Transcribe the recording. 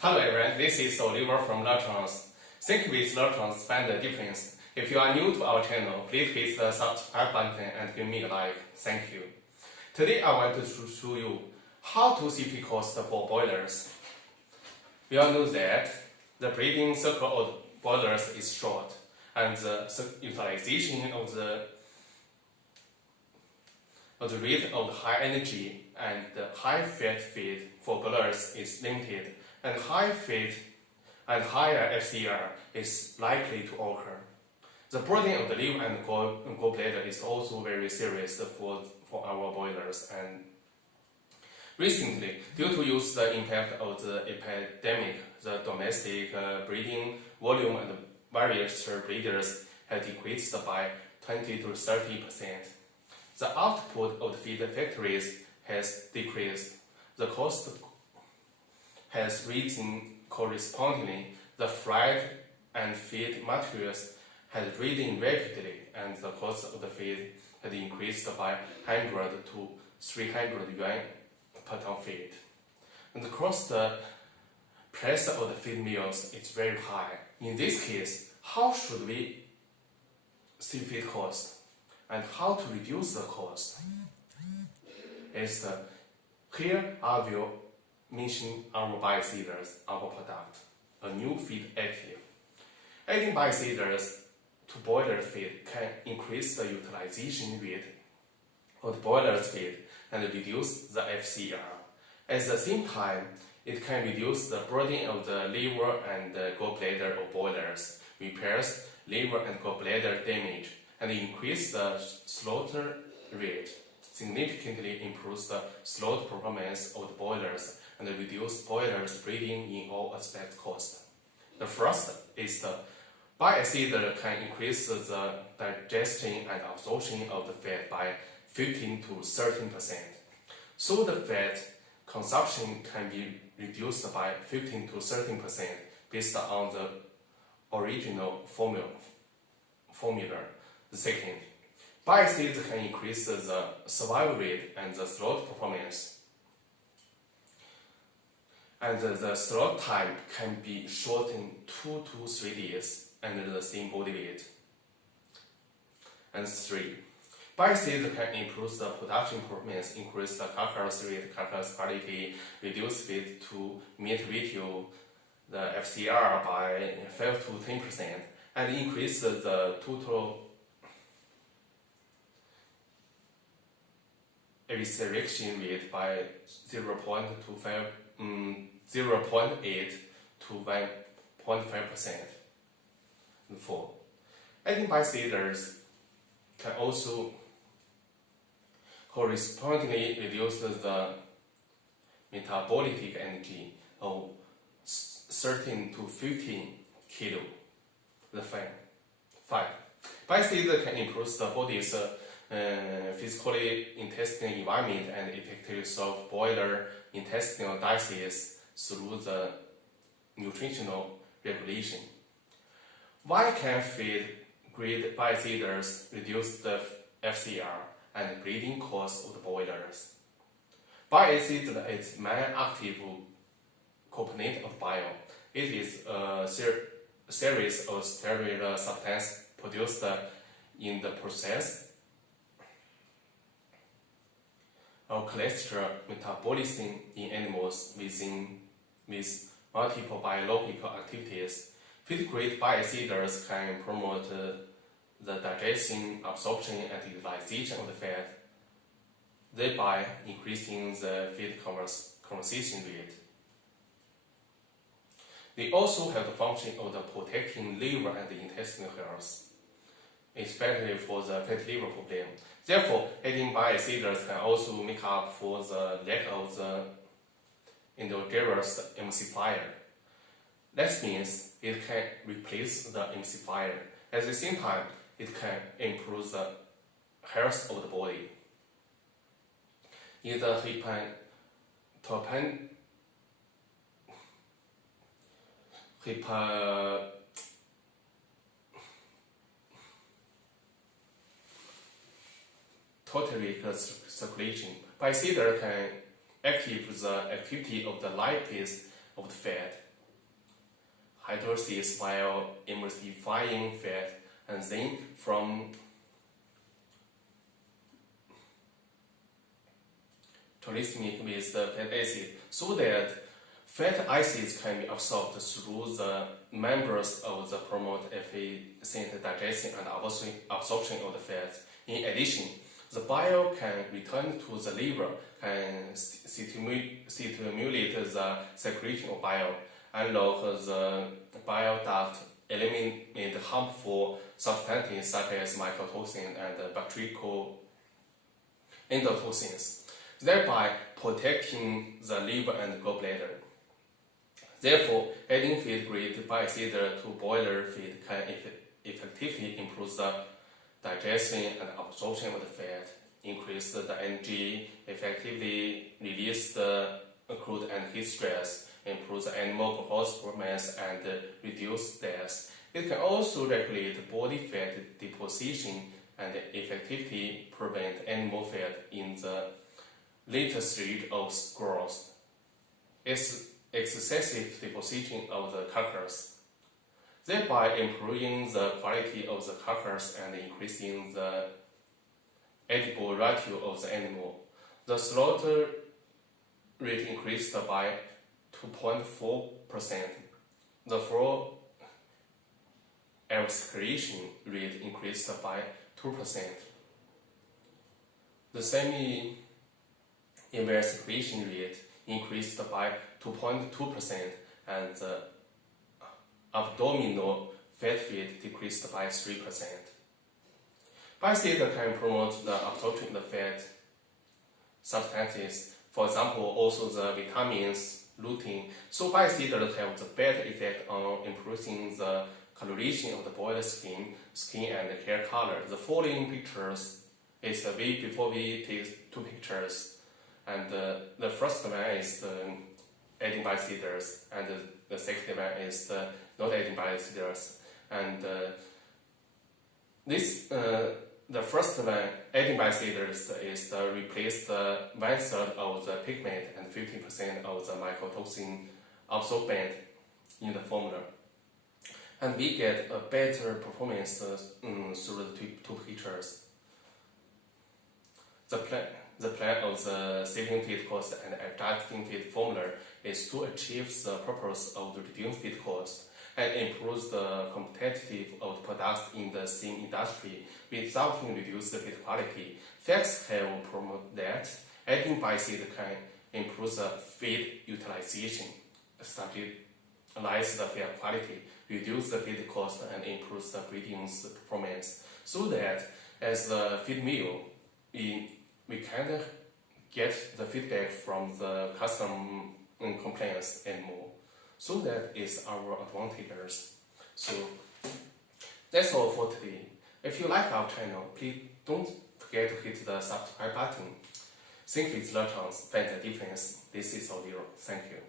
Hello everyone, this is Oliver from Electrons. Think with Electrons find the difference. If you are new to our channel, please hit the subscribe button and give me a like. Thank you. Today I want to show you how to safety cost for boilers. We all know that the breeding cycle of boilers is short, and the utilization of the rate of the high energy and the high fat feed for boilers is limited, and high fat and higher FCR is likely to occur. The burden of the liver and gallbladder is also very serious for our boilers, and recently, due to the impact of the epidemic, the domestic breeding volume and various breeders have decreased by 20 to 30%. The output of the feed factories has decreased. The cost has risen correspondingly. The feed and feed materials has risen rapidly, and the cost of the feed has increased by 100 to 300 yuan per ton feed. And of course, the price of the feed meals is very high. In this case, how should we see feed cost and how to reduce the cost? Here I will mention our bioseeders, our product, a new feed active. Adding bioseeders to boiler feed can increase the utilization rate of the boiler feed and reduce the FCR. At the same time, it can reduce the burden of the liver and the gallbladder of boilers, repairs liver and gallbladder damage, and increase the slaughter rate, significantly improves the slaughter performance of the boilers, and reduce boilers breeding in all aspect cost. The first is the bioseeder can increase the digestion and absorption of the fat by 15 to 13%. So the fat consumption can be reduced by 15 to 13% based on the original formula. The second, bioseeds can increase the survival rate and the slaughter performance, and the slaughter time can be shortened 2 to 3 days under the same body weight. And three, bioseeds can improve the production performance, increase the carcass rate, carcass quality, reduce feed to meat ratio, the FCR by 5 to 10%, and increase the total evisceration rate by 0.8 to 1.5%. And four, adding bioseeders can also correspondingly reduce the metabolic energy of 13 to 15 kilo. The five, bioseeds can improve the body's physically intestinal environment and effectively solve boiler intestinal disease through the nutritional regulation. Why can feed-grade bioseeders reduce the FCR and breeding cost of the boilers? Bioacid is the main active component of Bile. It is a series of sterile substances produced in the process of cholesterol metabolism in animals with multiple biological activities. Feed-grade bioseeders can promote the digestion, absorption, and utilization of the fat, thereby increasing the feed conversion rate. They also have the function of protecting liver and intestinal health, especially for the fatty liver problem. Therefore, adding bioseeders can also make up for the lack of the endogenous emulsifier. That means it can replace the emulsifier. At the same time, it can improve the health of the body. In the hepatotic circulation, bioseeder can activate the activity of the lipase of the fat hydrolysis while emulsifying fat, and then from trismic with the fat acid, so that fat acids can be absorbed through the members of the promote efficient digestion and absorption of the fat. In addition, the bile can return to the liver, can stimulate the secretion of bile, unlock the bile duct, eliminate harmful substances such as mycotoxin and bacterial endotoxins, thereby protecting the liver and gallbladder. Therefore, adding feed-grade biocidal to broiler feed can effectively improve the digestion and absorption of the fat, increase the energy, effectively release the crude and heat stress, improve the animal growth performance, and reduce death. It can also regulate body fat deposition and effectively prevent animal fat in the later stage of growth. It's excessive deposition of the carcass, thereby improving the quality of the carcass and increasing the edible ratio of the animal. The slaughter rate increased by 2.4%. The floor excretion rate increased by 2%. The semi-evacuation rate increased by 2.2%, and the abdominal fat rate decreased by 3%. Biocidal can promote the absorption of the fat substances, for example, also the vitamins, lutein. So biocidal have the better effect on improving the coloration of the broiler skin and hair color. The following pictures is the way before we take two pictures. And the first one is the adding biocidals, and the second one is the not adding biocidals. And the first one, adding biocidals, is to replace the 1/3 of the pigment and 50% of the mycotoxin absorbent in the formula. And we get a better performance through the two pictures. The plan of the saving feed cost and adjusting feed formula is to achieve the purpose of the reduced feed cost and improve the competitiveness of the products in the same industry without reducing the feed quality. Facts have promoted that adding biocidal can improve the feed utilization, stabilize the feed quality, reduce the feed cost, and improve the breeding performance, so that as the feed meal, we can get the feedback from the customer complaints and more. So that is our advantages. So that's all for today. If you like our channel, please don't forget to hit the subscribe button. Think with the chance, find the difference. This is Audio. Thank you.